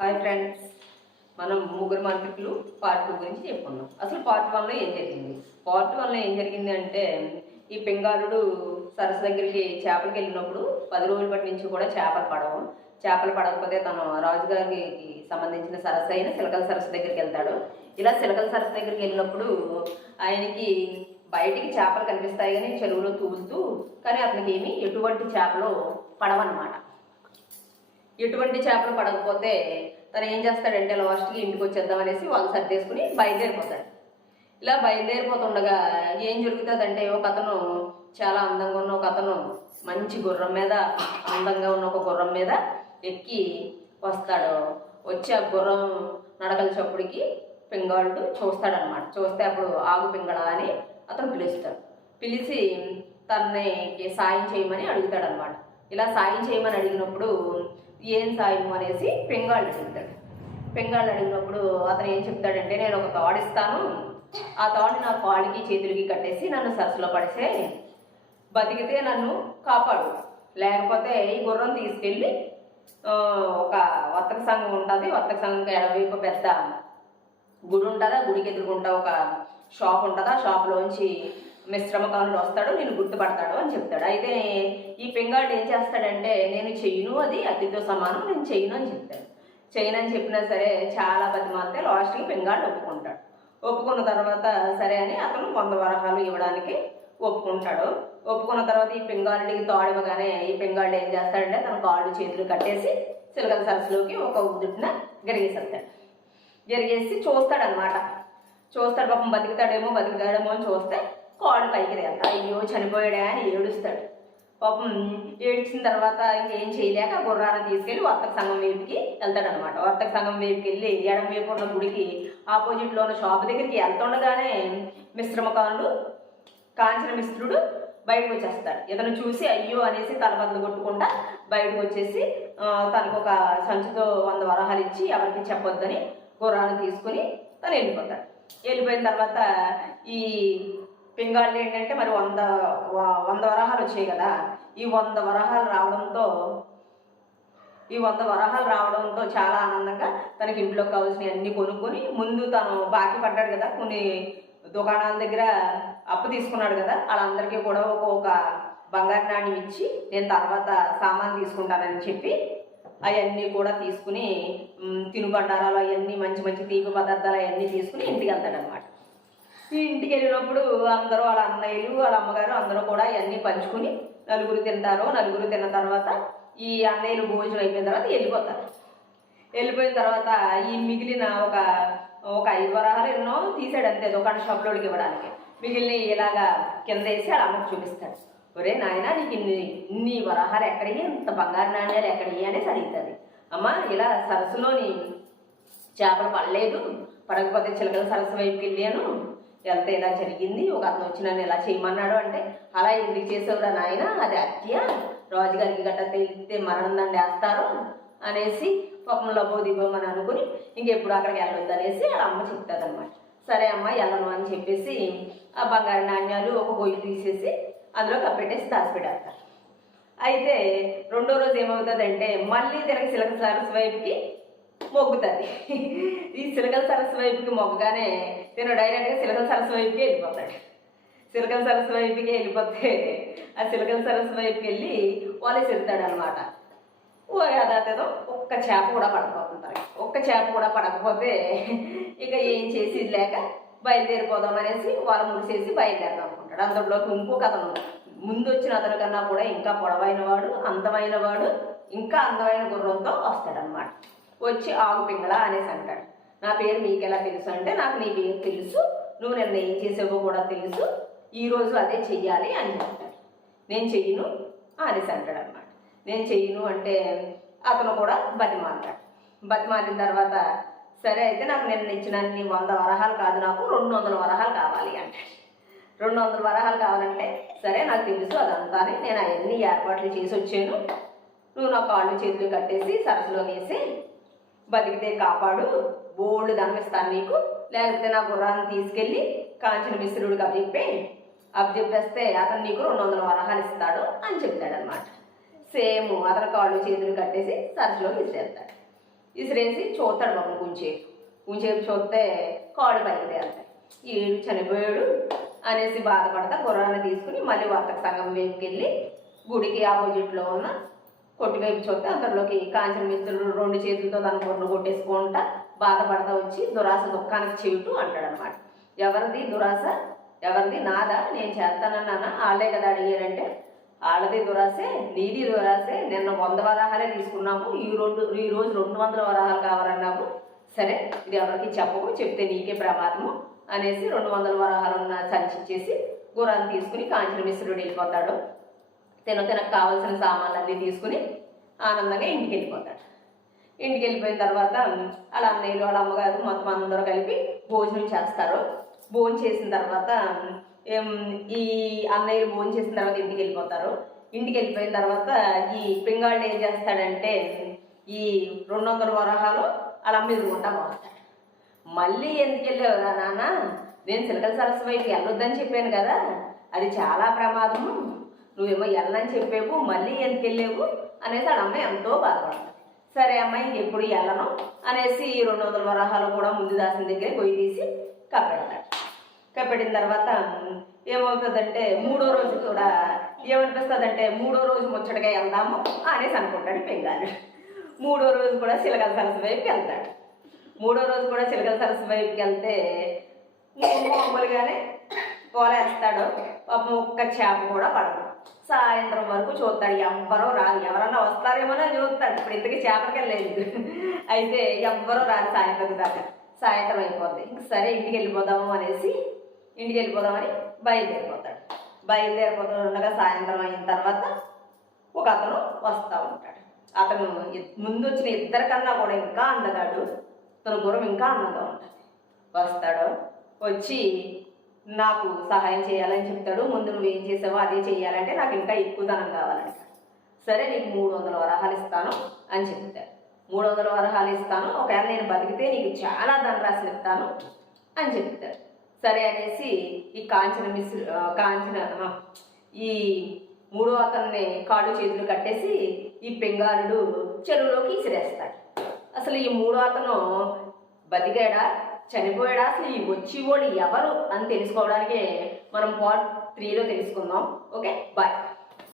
Hi friends మనం ముగ్గురు మంత్రికులు part two గురించి చెప్పుకున్నాం. అసలు పార్ట్ వన్లో ఏం జరిగింది? పార్ట్ వన్లో ఏం జరిగింది అంటే ఈ పింగారుడు సరస్సు దగ్గరికి చేపలకి వెళ్ళినప్పుడు పది రోజుల బట్టి నుంచి కూడా చేపలు పడవు. చేపలు పడకపోతే తను రాజుగారికి సంబంధించిన సరస్సు అయిన సిలకల సరస్సు దగ్గరికి వెళ్తాడు. ఇలా సిలకల సరస్సు దగ్గరికి వెళ్ళినప్పుడు ఆయనకి బయటికి చేపలు కనిపిస్తాయి కానీ చెరువులో తూలుతూ కానీ అతనికి ఏమి ఎటువంటి చేపలు పడవన్నమాట. ఎటువంటి చేపలు పడకపోతే తను ఏం చేస్తాడంటే లాస్ట్కి ఇంటికి వచ్చేద్దాం అనేసి వాళ్ళు సర్దేసుకుని బయలుదేరిపోతాడు ఇలా బయలుదేరిపోతుండగా ఏం జరుగుతుందంటే ఒక అతను చాలా అందంగా ఉన్న ఒక అతను మంచి గుర్రం మీద అందంగా ఉన్న ఒక గుర్రం మీద ఎక్కి వస్తాడు. వచ్చి ఆ గుర్రం నడకల చప్పుడికి పింగాళ్ళు చూస్తాడనమాట చూస్తే అప్పుడు ఆగు పింగళ అని అతను పిలుస్తాడు. పిలిచి తనని సాయం చేయమని అడుగుతాడనమాట ఇలా సాయం చేయమని అడిగినప్పుడు ఏం సాయం అనేసి పెంగాళ్ళు అడుగుతాడు పెంగాళ్ళు అడిగినప్పుడు అతను ఏం చెప్తాడంటే నేను ఒక తాడు ఇస్తాను. ఆ తాడు నా కాళ్ళకి చేతులకి కట్టేసి నన్ను సరస్సులో పడితే బతికితే నన్ను కాపాడు. లేకపోతే ఈ గుర్రం తీసుకెళ్ళి ఒక వర్తక సంఘం ఉంటుంది. వర్తక సంఘం ఎడవైపు పెద్ద గుడి ఉంటుంది. ఆ గుడికి ఎదురుకుంటా ఒక షాప్ ఉంటుంది. ఆ షాప్లోంచి మిశ్రమకారుడు వస్తాడు నేను గుర్తుపడతాడు అని చెప్తాడు. అయితే ఈ పెంగాడు ఏం చేస్తాడంటే నేను చెయ్యను అది అతితో సమానం నేను చెయ్యను అని చెప్తాడు. చెయ్యను అని చెప్పినా సరే చాలా బతిమాలితే లాస్ట్కి పెంగాడు ఒప్పుకుంటాడు. ఒప్పుకున్న తర్వాత సరే అని అతను వంద వరహాలు ఇవ్వడానికి ఒప్పుకుంటాడు. ఒప్పుకున్న తర్వాత ఈ పింగాళుడికి తోడివ్వగానే ఈ పింగాళ్ళు ఏం చేస్తాడంటే తన కాళ్ళు చేతులు కట్టేసి చిలకల సరస్సులోకి ఒక ఉదుటిన గరిగేసేస్తాడు జరిగేసి చూస్తాడనమాట. చూస్తాడు పాపం బతుకుతాడేమో బతుకుతాడేమో అని చూస్తే కాళ్ళు పైకి తేలుతాయి అయ్యో చనిపోయాడా అని ఏడుస్తాడు. పాపం ఏడ్చిన తర్వాత ఇంకేం చేయలేక గుర్రాన్ని తీసుకెళ్ళి వర్తక సంఘం వైపుకి వెళ్తాడనమాట వర్తక సంఘం వైపుకి వెళ్ళి ఎడం వైపు ఉన్న గుడికి ఆపోజిట్లో ఉన్న షాప్ దగ్గరికి వెళ్తుండగానే మిశ్రమకానుడు కాంచన మిశ్రుడు బయటకు వచ్చేస్తాడు. ఇతను చూసి అయ్యో అనేసి తలబద్దలు కొట్టుకుంటా బయటకు వచ్చేసి తనకు ఒక సంచితో వంద వరహాలు ఇచ్చి ఎవరికి చెప్పొద్దని గుర్రాన్ని తీసుకుని తను వెళ్ళిపోతాడు. వెళ్ళిపోయిన తర్వాత ఈ పింగాళ్ళు ఏంటంటే మరి వంద వంద వరహాలు వచ్చాయి కదా. ఈ వంద వరహాలు రావడంతో ఈ వంద వరహాలు రావడంతో చాలా ఆనందంగా తనకి ఇంట్లో కావాల్సినవి అన్నీ కొనుక్కొని ముందు తను బాకీ పడ్డాడు కదా. కొన్ని దుకాణాల దగ్గర అప్పు తీసుకున్నాడు కదా. వాళ్ళందరికీ కూడా ఒక్కొక్క బంగారు నాణ్యం ఇచ్చి నేను తర్వాత సామాన్ తీసుకుంటానని చెప్పి అవన్నీ కూడా తీసుకుని తినుబండారాలు అవన్నీ మంచి మంచి తీపి పదార్థాలు అవన్నీ తీసుకుని ఇంటికి వెళ్తాడనమాట ఇంటికి వెళ్ళినప్పుడు అందరూ వాళ్ళ అన్నయ్యలు వాళ్ళ అమ్మగారు అందరూ కూడా ఇవన్నీ పంచుకుని నలుగురు తింటారు. నలుగురు తిన్న తర్వాత ఈ అన్నయ్యలు భోజనం అయిపోయిన తర్వాత వెళ్ళిపోతారు. వెళ్ళిపోయిన తర్వాత ఈ మిగిలిన ఒక ఒక ఐదు వరహాలు ఎన్నో తీసాడు అంతే దుకాణ షాప్లోకి ఇవ్వడానికి. మిగిలిన ఇలాగా కింద వేసి వాళ్ళ అమ్మకు చూపిస్తాడు. ఒరే నాయన నీకు ఇన్ని ఇన్ని వరహాలు ఎక్కడివి ఇంత బంగారు నాణ్యాలు ఎక్కడివి అనేసి అడుగుతుంది. అమ్మ ఇలా సరస్సులోని చేపలు పడలేదు. పడకపోతే చిలకల సరస్సు వైపుకి వెళ్ళాను. వెళ్తే ఇలా జరిగింది. ఒక అతను వచ్చి నన్ను ఇలా చేయమన్నాడు అంటే అలా ఎందుకు చేసేవురా నాయన? అది హత్య. రాజుగారికి గట్ట తెలిస్తే మరణం దాన్ని వేస్తారు? అనేసి పాపం లభో అని అనుకుని ఇంకెప్పుడు అక్కడికి వెళ్ళొద్దు అనేసి వాళ్ళ అమ్మ చెప్తుంది అనమాట సరే అమ్మ వెళ్ళను అని చెప్పేసి ఆ బంగారు నాణ్యాలు ఒక గొయ్యి తీసేసి అందులో కప్పెట్టేసి దాచిపెట్టేస్తారు. అయితే రెండో రోజు ఏమవుతుందంటే మళ్ళీ తిరగ సిలక సరస్సు వైపుకి మొగ్గుతుంది. ఈ సిలకల సరస్సు వైపుకి మొగ్గగానే నేను డైరెక్ట్గా సిలకల సరస్సు వైపుకి వెళ్ళిపోతాడు సిలకల సరస్సు వైపుకి వెళ్ళిపోతే ఆ సిలకల సరస్సు వైపుకి వెళ్ళి వాళ్ళే చెప్తాడు అనమాట ఓ అదేదో ఒక్క చేప కూడా పడకపోతుంటారు ఒక్క చేప కూడా పడకపోతే ఇక ఏం చేసి లేక బయలుదేరిపోదాం అనేసి వాళ్ళు ముడిసేసి బయలుదేరదాం అనుకుంటాడు. అందులోకి ఇంకొక అతను ముందు వచ్చిన అతని కన్నా కూడా ఇంకా పొడవైన వాడు అందమైన వాడు ఇంకా అందమైన గుర్రంతో వస్తాడనమాట వచ్చి ఆగు పింగళ అనేసి అంటాడు. నా పేరు మీకు ఎలా తెలుసు అంటే నాకు నీ పేరు తెలుసు నువ్వు నన్ను ఏం చేసావో కూడా తెలుసు. ఈరోజు అదే చెయ్యాలి అని చెప్తాడు నేను చెయ్యను అనేసి అంటాడు అనమాట నేను చెయ్యను అంటే అతను కూడా బతిమాలతాడు. బతిమాలిన తర్వాత సరే అయితే నాకు నిన్న ఇచ్చిన నీ వంద వరహాలు కాదు నాకు రెండు వందల వరహాలు కావాలి అంటాడు. రెండు వందల వరహాలు కావాలంటే సరే నాకు తెలుసు అదంతా అని నేను అవన్నీ ఏర్పాట్లు చేసి వచ్చాను నువ్వు నా కాళ్ళు చేతులు కట్టేసి సరస్సులో వేసి బతికితే కాపాడు. బోల్డ్ ధనం నీకు. లేకపోతే నా గుర్రాన్ని తీసుకెళ్ళి కాంచిన మిశ్రుడికి అప్పచెప్పి అప్పచెప్పేస్తే అతను నీకు రెండు వందల వరహాలు ఇస్తాడు అని చెప్తాడనమాట సేమ్ అతను కాళ్ళు చేతులు కట్టేసి సరస్సులో విసిరేస్తాడు. విసిరేసి చూస్తాడు బాబు కొంచెంసేపు కొంచెంసేపు చూస్తే కాళ్ళు పైకి తేలుతాయి. ఏడు చనిపోయాడు అనేసి బాధపడతా గుర్రాన్ని తీసుకుని మళ్ళీ వర్తక సంఘం వైపుకి వెళ్ళి గుడికి ఆపోజిట్లో ఉన్న కొట్టి వైపు చూస్తే అంతలోకి కాంచన మిత్రుడు రెండు చేతులతో తన గుర్రను కొట్టేసుకుంటా బాధపడతా వచ్చి దురాశ దుఃఖానికి చేయుటూ అంటాడనమాట ఎవరిది దురాశ? ఎవరిది నాదా? నేను చేస్తానన్నానా వాళ్ళే కదా అడిగారంటే వాళ్ళది దురాసే నీది దురాసే నిన్న వంద వరాహాలే తీసుకున్నాము. ఈ రెండు ఈ రోజు రెండు వందల వరాహాలు కావాలన్నాము. సరే ఇది ఎవరికి చెప్పకు చెప్తే నీకే ప్రమాదము అనేసి రెండు వందల వరాహాలు ఉన్న సంచి ఇచ్చేసి గురాన్ని తీసుకుని కాంచన మిశ్రుడు వెళ్ళిపోతాడు. తిన తినకు కావాల్సిన సామాన్లు అన్నీ తీసుకుని ఆనందంగా ఇంటికి వెళ్ళిపోతాడు ఇంటికి వెళ్ళిపోయిన తర్వాత వాళ్ళ అన్నయ్యలు వాళ్ళ అమ్మగారు మొత్తం అందరూ కలిపి భోజనం చేస్తారు. భోజనం చేసిన తర్వాత ఏం, ఈ అన్నయ్యలు భోజనం చేసిన తర్వాత ఇంటికి వెళ్ళిపోతారు ఇంటికి వెళ్ళిపోయిన తర్వాత ఈ పింగాళ్ళు ఏం చేస్తాడంటే ఈ రెండు వందల వరహాలు వాళ్ళ అమ్మ ఎదురుకుంటా పోతాడు. మళ్ళీ ఎందుకు వెళ్ళావురా నాన్న? నేను చిలకల సరస్సు వైపు వెళ్ళొద్దని చెప్పాను కదా. అది చాలా ప్రమాదము. నువ్వేమో వెళ్ళని చెప్పేవు మళ్ళీ ఎందుకు వెళ్ళేవు అనేసి ఆ అమ్మాయి ఎంతో బాధపడుతుంది. సరే అమ్మాయి ఎప్పుడు వెళ్ళను అనేసి ఈ రెండు వందల వరహాలు కూడా ముందు దాసిన దగ్గరే పొయ్యి తీసి కప్పెడతాడు కప్పెట్టిన తర్వాత ఏమవుతుందంటే మూడో రోజు కూడా ఏమనిపిస్తుందంటే మూడో రోజు ముచ్చటగా వెళ్దాము అనేసి అనుకుంటాడు పెంగాలు. మూడో రోజు కూడా చిలకల సరస్సు వైపుకి వెళ్తాడు. మూడో రోజు కూడా చిలకల సరస్సు వైపుకి వెళ్తే మామూలుగానే కోరేస్తాడు పాపం ఒక్క చేప కూడా పడదు. సాయంత్రం వరకు చూస్తాడు ఎవ్వరూ రాదు ఎవరన్నా వస్తారేమో అని చూస్తాడు ఇప్పుడు ఇంతకీ చేపలకెళ్ళలేదు అయితే ఎవ్వరూ రాదు సాయంత్రం దాకా. సాయంత్రం అయిపోద్ది. ఇంక సరే ఇంటికి వెళ్ళిపోదాము అనేసి ఇంటికి వెళ్ళిపోదామని బయలుదేరిపోతాడు. బయలుదేరిపోతూ ఉండగా సాయంత్రం అయిన తర్వాత ఒక అతను వస్తూ ఉంటాడు. అతను ముందు వచ్చిన ఇద్దరికన్నా కూడా ఇంకా అందగాడు. తన గురం ఇంకా అందంగా ఉంటుంది. వస్తాడు. వచ్చి నాకు సహాయం చేయాలని చెప్తాడు. ముందు నువ్వు ఏం చేసావో అదే చేయాలంటే నాకు ఇంకా ఎక్కువ ధనం కావాలంట సరే నీకు మూడు వందల వరహాలు ఇస్తాను అని చెప్తాడు. మూడు వందల వరహాలు ఇస్తాను. ఒకవేళ నేను బతికితే నీకు చాలా ధనరాశులు ఇస్తాను అని చెప్తాడు. సరే అనేసి ఈ కాంచన మిస్ కాంచన ఈ మూడో అతన్ని కాళ్ళు చేతులు కట్టేసి ఈ పెంగారుడు చెరువులోకి ఇసిరేస్తాడు. అసలు ఈ మూడో అతను బతికాడా? చనిపోయాడా? అసలు ఈ వచ్చి ఎవరు? అని తెలుసుకోవడానికి మనం పార్ట్ త్రీలో తెలుసుకుందాం. Okay bye